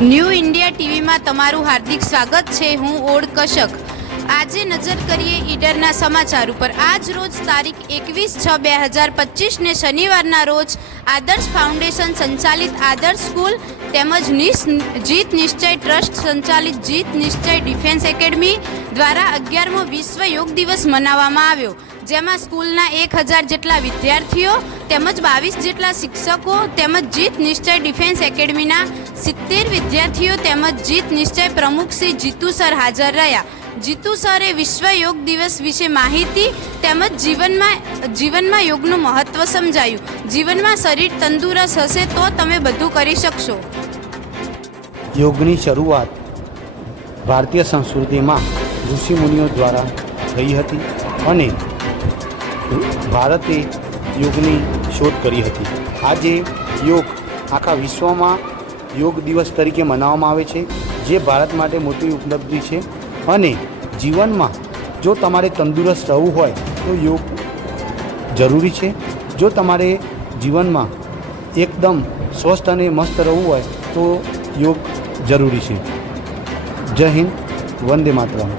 New India ટીવીમાં તમારું હાર્દિક સ્વાગત છે। હું ઓડ કશક। આજે નજર કરીએ ઈડરના સમાચાર ઉપર। આજ રોજ તારીખ 21/6/2025 ને શનિવારના રોજ આદર્શ ફાઉન્ડેશન સંચાલિત આદર્શ સ્કૂલ તેમજ જીત નિશ્ચય ટ્રસ્ટ સંચાલિત જીત નિશ્ચય ડિફેન્સ એકેડમી દ્વારા 11મો વિશ્વ યોગ દિવસ મનાવવામાં આવ્યો, જેમાં સ્કૂલના 1000 જેટલા વિદ્યાર્થીઓ તેમજ 22 જેટલા શિક્ષકો તેમજ જીત નિશ્ચય ડિફેન્સ એકેડમીના 70 વિદ્યાર્થીઓ તેમજ જીત નિશ્ચય પ્રમુખ શ્રી જીતુ સર હાજર રહ્યા। જીતુ સરે વિશ્વ યોગ દિવસ વિશે માહિતી તેમજ જીવનમાં યોગનું મહત્ત્વ સમજાયું। જીવનમાં શરીર તંદુરસ્ત હશે તો તમે બધું કરી શકશો। યોગની શરૂઆત ભારતીય સંસ્કૃતિમાં ઋષિમુનિઓ દ્વારા થઈ હતી અને ભારતે યોગની શોધ કરી હતી। આજે યોગ આખા વિશ્વમાં યોગ દિવસ તરીકે મનાવવામાં આવે છે, જે ભારત માટે મોટી ઉપલબ્ધિ છે। અને જીવનમાં જો તમારે તંદુરસ્ત રહેવું હોય તો યોગ જરૂરી છે। જો તમારે જીવનમાં એકદમ સ્વસ્થ અને મસ્ત રહેવું હોય તો યોગ જરૂરી છે। જય હિન્દ, વંદે માતરમ।